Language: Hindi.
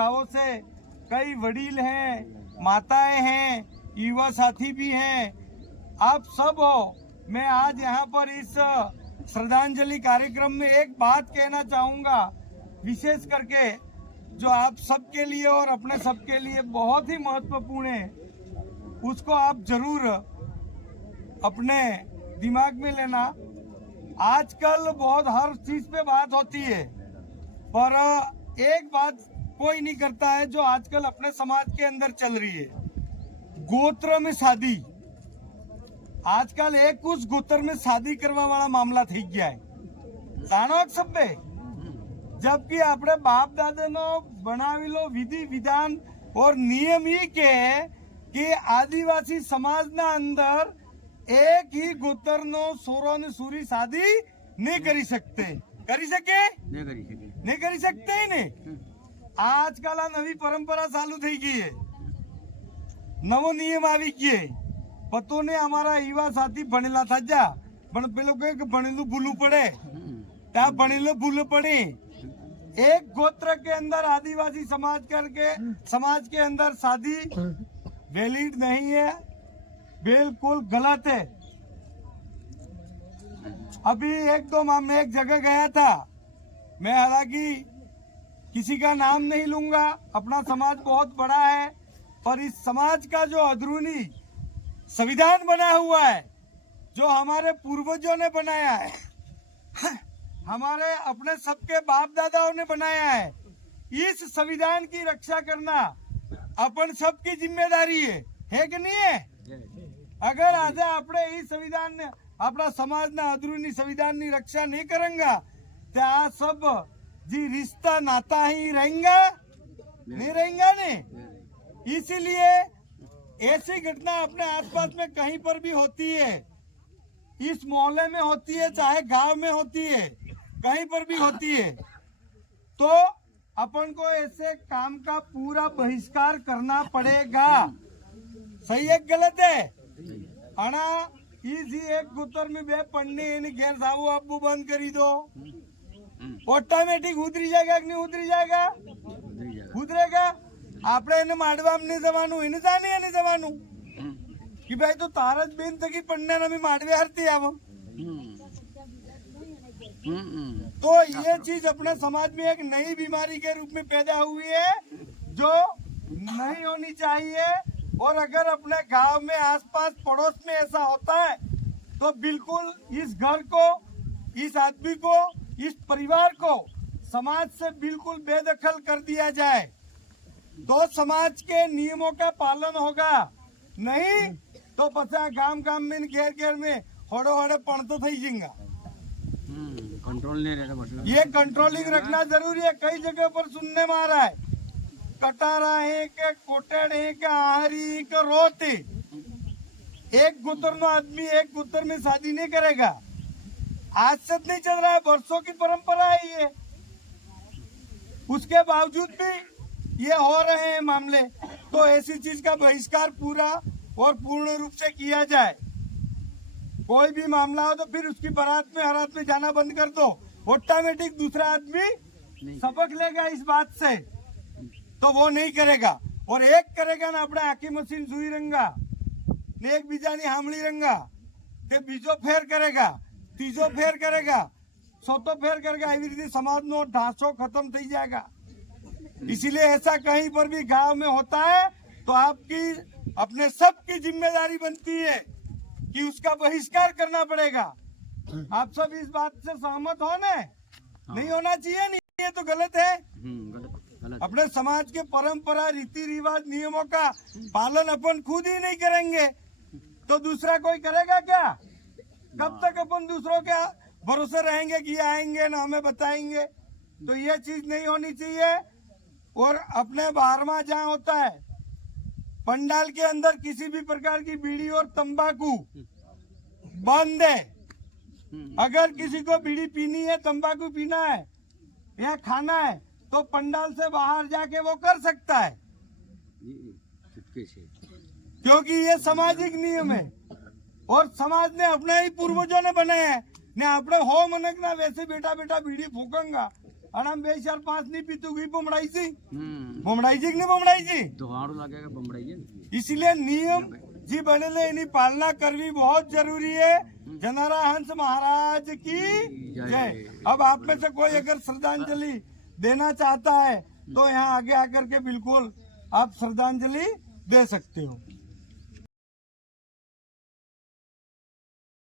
भावों से कई वडील हैं, माताएं हैं, युवा साथी भी हैं, आप सब हो। मैं आज यहाँ पर इस श्रद्धांजलि कार्यक्रम में एक बात कहना चाहूँगा, विशेष करके जो आप सबके लिए और अपने सबके लिए बहुत ही महत्वपूर्ण है, उसको आप जरूर अपने दिमाग में लेना। आजकल बहुत हर चीज पे बात होती है, पर एक बात कोई नहीं करता है जो आजकल अपने समाज के अंदर चल रही है, गोत्र में शादी। आजकल एक उस गोत्र में शादी करवा वाला मामला थी गया है, जानो सब पे। जबकि अपने बाप दादे नो बनावेलो विधि विधान और नियम ही के कि आदिवासी समाज ना अंदर एक ही गोत्र नो सोरो ने सूरी शादी नहीं करी सकते, करी सके नहीं करी सकते ही नहीं। आजकल आ नवी परंपरा चालू थी गई है, नवो नियम આવી ગયો। पतो ने हमारा युवा साथी बनेला था जा, पण पेलो के बनेलू भूलू पड़े, त्या बनेलो भूल पड़े। एक गोत्र के अंदर आदिवासी समाज के अंदर शादी वैलिड नहीं है, बिल्कुल गलत है। अभी एक दो माह में एक जगह गया था, मैं हालांकि किसी का नाम नहीं लूंगा, अपना समाज बहुत बड़ा है, पर इस समाज का जो अंदरूनी संविधान बना हुआ है, जो हमारे पूर्वजों ने बनाया है, हमारे अपने सबके बाप दादाओं ने बनाया है, इस संविधान की रक्षा करना अपन सबकी जिम्मेदारी है कि नहीं है? अगर आज આપણે ई संविधान ने अपना समाजना अंदरूनी संविधान की रक्षा नहीं करेंगे तो आ सब जी रिश्ता नाता ही रहेंगे, नहीं रहेंगे नहीं। इसीलिए ऐसी घटना अपने आसपास में कहीं पर भी होती है, इस मोहल्ले में होती है, चाहे गांव में होती है, कहीं पर भी होती है, तो अपन को ऐसे काम का पूरा बहिष्कार करना पड़ेगा। सही है गलत है? अना इसी एक गुत्तर में बे पढ़ने घेर साहू अब्बू बंद करी दो, ऑटोमेटिक उतरी जाएगा कि नहीं उतरी जाएगा? उतरेगा। આપણે એને માડવામાં નહીં જવાનું, એને જાણીએ નહીં જવાનું कि भाई तो तारा ज बेन थकी पढ़ने ना भी माडवे हरती आवो। तो ये चीज अपने समाज में एक नई बीमारी के रूप में पैदा हुई है, जो नहीं होनी चाहिए। और अगर अपने गांव में आसपास पड़ोस में ऐसा होता है तो बिल्कुल इस घर को, इस आदमी को, इस परिवार को समाज से बिल्कुल बेदखल कर दिया जाए, तो समाज के नियमों का पालन होगा। नहीं तो पचा गांव गांव में घेर घेर में होड़े होड़े पण तो थी जाएगा। कंट्रोल नहीं रहता, ये कंट्रोलिंग रखना जरूरी है। कई जगह पर सुनने में आ रहा है कटारा है के कोटेड़ है के आहरी के रोते, एक गुत्तर में आदमी एक गुत्तर में शादी नहीं करेगा। आज से नहीं चल रहा है, वर्षों की परंपरा है ये। उसके बावजूद भी ये हो रहे हैं मामले, तो ऐसी चीज का बहिष्कार पूरा और पूर्ण रूप से किया जाए। कोई भी मामला हो तो फिर उसकी बारात में हरात में जाना बंद कर दो, ऑटोमेटिक दूसरा आदमी सबक लेगा इस बात से, तो वो नहीं करेगा। और एक करेगा ना अपने आखी मशीन सुई रंगा ने एक बीजानी हामली रंगा ते बीजो फेर करेगा, तीजो फेर करेगा, चौथो फेर करेगा, एवी रीते समाज नो ढांचो खत्म थी जाएगा। इसीलिए ऐसा कहीं पर भी गांव में होता है तो आपकी अपने सबकी जिम्मेदारी बनती है कि उसका बहिष्कार करना पड़ेगा। आप सब इस बात से सहमत हो ना? नहीं होना चाहिए, नहीं ये तो गलत है। अपने समाज के परंपरा रीति रिवाज नियमों का पालन अपन खुद ही नहीं करेंगे तो दूसरा कोई करेगा क्या? कब तक अपन दूसरों के भरोसे रहेंगे कि आएंगे ना हमें बताएंगे? तो ये चीज नहीं होनी चाहिए। और अपने 12वां जहाँ होता है पंडाल के अंदर किसी भी प्रकार की बीड़ी और तंबाकू बंद है। अगर किसी को बीड़ी पीनी है, तंबाकू पीना है या खाना है तो पंडाल से बाहर जाके वो कर सकता है, क्योंकि ये सामाजिक नियम है और समाज ने अपने ही पूर्वजों ने बनाया है। ने अपने हो मनक ना वैसे बेटा बेटा बीड़ी फूकंगा અને આમ 2 4 5 ની પીતું ગઈ બમડાઈ છે हम्म બમડાઈ છે કે નહીં બમડાઈ છે ધોવાણું લાગેगा बमड़ाई है इसलिए नियम जी बनेले એની પાલના કરવી बहुत जरूरी है। जनारा हंस महाराज की जय। अब आप में से कोई अगर श्रद्धांजलि देना चाहता है तो यहाँ आगे आकर के बिल्कुल आप श्रद्धांजलि दे सकते हो।